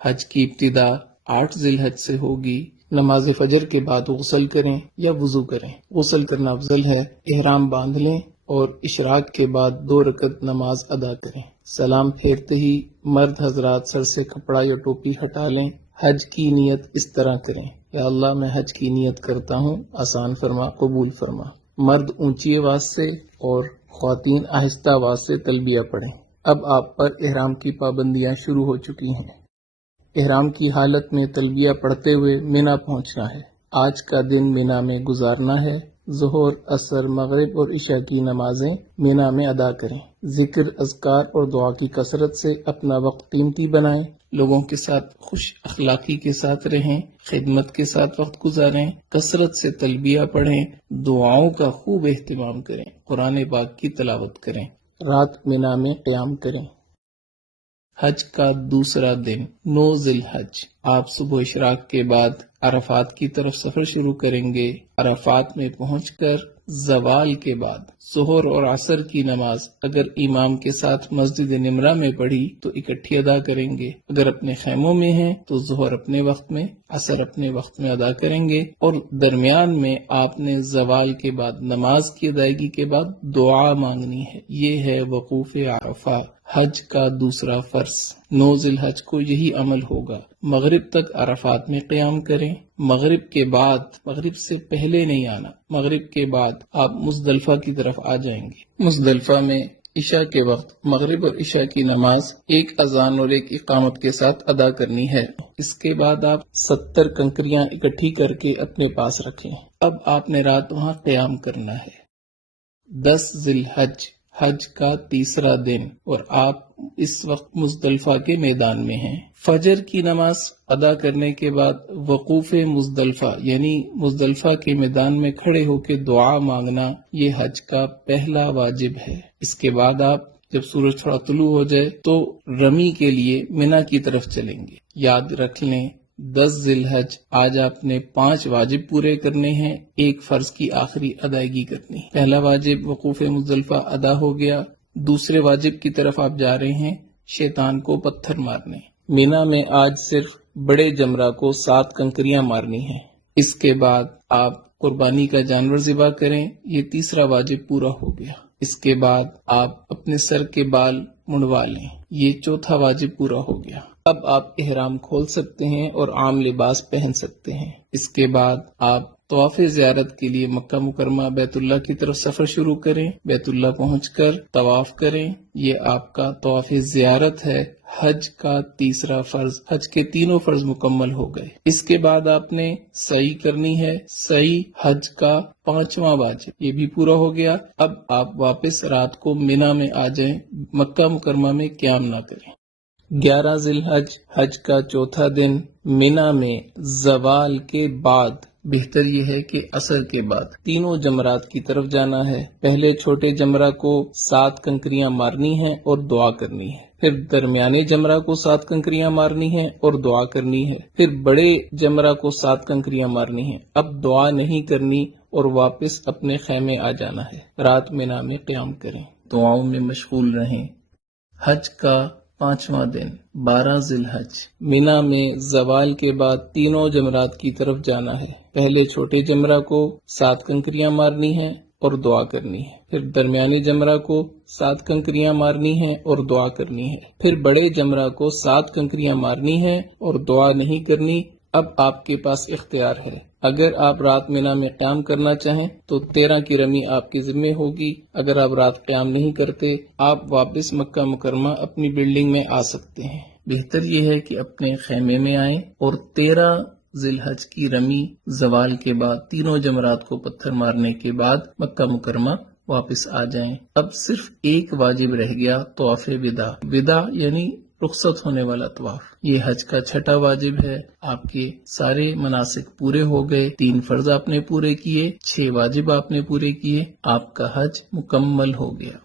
حج کی ابتدا 8 ذی الحج سے ہوگی۔ نماز فجر کے بعد غسل کریں یا وضو کریں۔ غسل کرنا افضل ہے۔ احرام باندھ لیں اور اشراق کے بعد 2 رکعت نماز ادا کریں۔ سلام پھیرتے ہی مرد حضرات سر سے کپڑا یا ٹوپی ہٹا لیں۔ حج کی نیت اس طرح کریں: یا اللہ میں حج کی نیت کرتا ہوں، آسان فرما، قبول فرما۔ مرد اونچی آواز سے اور خواتین آہستہ آواز سے تلبیہ پڑھیں۔ اب آپ پر احرام کی پابندیاں شروع ہو چکی ہیں۔ احرام کی حالت میں تلبیہ پڑھتے ہوئے مینا پہنچنا ہے۔ آج کا دن مینا میں گزارنا ہے۔ ظہر، عصر، مغرب اور عشاء کی نمازیں مینا میں ادا کریں۔ ذکر، اذکار اور دعا کی کثرت سے اپنا وقت قیمتی بنائیں۔ لوگوں کے ساتھ خوش اخلاقی کے ساتھ رہیں، خدمت کے ساتھ وقت گزاریں، کثرت سے تلبیہ پڑھیں، دعاؤں کا خوب اہتمام کریں، قرآن پاک کی تلاوت کریں، رات مینا میں قیام کریں۔ حج کا دوسرا دن 9 ذی الحج، آپ صبح اشراق کے بعد عرفات کی طرف سفر شروع کریں گے۔ عرفات میں پہنچ کر زوال کے بعد ظہر اور عصر کی نماز اگر امام کے ساتھ مسجد نمرہ میں پڑھی تو اکٹھی ادا کریں گے۔ اگر اپنے خیموں میں ہیں تو ظہر اپنے وقت میں، عصر اپنے وقت میں ادا کریں گے، اور درمیان میں آپ نے زوال کے بعد نماز کی ادائیگی کے بعد دعا مانگنی ہے۔ یہ ہے وقوف عرفہ، حج کا دوسرا فرض۔ 9 ذی الحج کو یہی عمل ہوگا۔ مغرب تک عرفات میں قیام کریں۔ مغرب کے بعد، مغرب سے پہلے نہیں آنا، مغرب کے بعد آپ مزدلفہ کی طرف آ جائیں گے۔ مزدلفہ میں عشاء کے وقت مغرب اور عشاء کی نماز ایک اذان اور ایک اقامت کے ساتھ ادا کرنی ہے۔ اس کے بعد آپ 70 کنکریاں اکٹھی کر کے اپنے پاس رکھیں۔ اب آپ نے رات وہاں قیام کرنا ہے۔ 10 ذی الحج، حج کا تیسرا دن، اور آپ اس وقت مزدلفہ کے میدان میں ہیں۔ فجر کی نماز ادا کرنے کے بعد وقوف مزدلفہ یعنی مزدلفہ کے میدان میں کھڑے ہو کے دعا مانگنا، یہ حج کا پہلا واجب ہے۔ اس کے بعد آپ جب سورج تھوڑا طلوع ہو جائے تو رمی کے لیے مینا کی طرف چلیں گے۔ یاد رکھ لیں 10 ذی الحج، آج آپ نے 5 واجب پورے کرنے ہیں، ایک فرض کی آخری ادائیگی کرنی۔ پہلا واجب وقوف مزدلفہ ادا ہو گیا۔ دوسرے واجب کی طرف آپ جا رہے ہیں، شیطان کو پتھر مارنے۔ مینا میں آج صرف بڑے جمرہ کو 7 کنکریاں مارنی ہیں۔ اس کے بعد آپ قربانی کا جانور ذبح کریں، یہ تیسرا واجب پورا ہو گیا۔ اس کے بعد آپ اپنے سر کے بال منڈوا لیں، یہ چوتھا واجب پورا ہو گیا۔ اب آپ احرام کھول سکتے ہیں اور عام لباس پہن سکتے ہیں۔ اس کے بعد آپ طواف زیارت کے لیے مکہ مکرمہ بیت اللہ کی طرف سفر شروع کریں۔ بیت اللہ پہنچ کر طواف کریں، یہ آپ کا طواف زیارت ہے۔ حج کا تیسرا فرض، حج کے تینوں فرض مکمل ہو گئے۔ اس کے بعد آپ نے سعی کرنی ہے، سعی حج کا 5واں واجب، یہ بھی پورا ہو گیا۔ اب آپ واپس رات کو مینا میں آ جائیں، مکہ مکرمہ میں قیام نہ کریں۔ 11 ذی الحج، حج کا چوتھا دن، مینا میں زوال کے بعد، بہتر یہ ہے کہ عصر کے بعد، تینوں جمرات کی طرف جانا ہے۔ پہلے چھوٹے جمرہ کو 7 کنکریاں مارنی ہیں اور دعا کرنی ہے۔ پھر درمیانے جمرہ کو 7 کنکریاں مارنی ہیں اور دعا کرنی ہے۔ پھر بڑے جمرہ کو 7 کنکریاں مارنی ہیں۔ اب دعا نہیں کرنی اور واپس اپنے خیمے آ جانا ہے۔ رات مینا میں قیام کریں، دعاؤں میں مشغول رہیں۔ حج کا 5واں دن، 12 ذی الحج، مینا میں زوال کے بعد تینوں جمرات کی طرف جانا ہے۔ پہلے چھوٹے جمرہ کو 7 کنکریاں مارنی ہیں اور دعا کرنی ہے۔ پھر درمیانے جمرہ کو 7 کنکریاں مارنی ہیں اور دعا کرنی ہے۔ پھر بڑے جمرہ کو 7 کنکریاں مارنی ہیں اور دعا نہیں کرنی۔ اب آپ کے پاس اختیار ہے، اگر آپ رات مینا میں قیام کرنا چاہیں تو 13 کی رمی آپ کے ذمہ ہوگی۔ اگر آپ رات قیام نہیں کرتے، آپ واپس مکہ مکرمہ اپنی بلڈنگ میں آ سکتے ہیں۔ بہتر یہ ہے کہ اپنے خیمے میں آئیں اور 13 ذی الحج کی رمی زوال کے بعد تینوں جمرات کو پتھر مارنے کے بعد مکہ مکرمہ واپس آ جائیں۔ اب صرف ایک واجب رہ گیا، طواف وداع۔ وداع یعنی رخصت ہونے والا طواف، یہ حج کا 6واں واجب ہے۔ آپ کے سارے مناسک پورے ہو گئے، 3 فرض آپ نے پورے کیے، 6 واجب آپ نے پورے کیے، آپ کا حج مکمل ہو گیا۔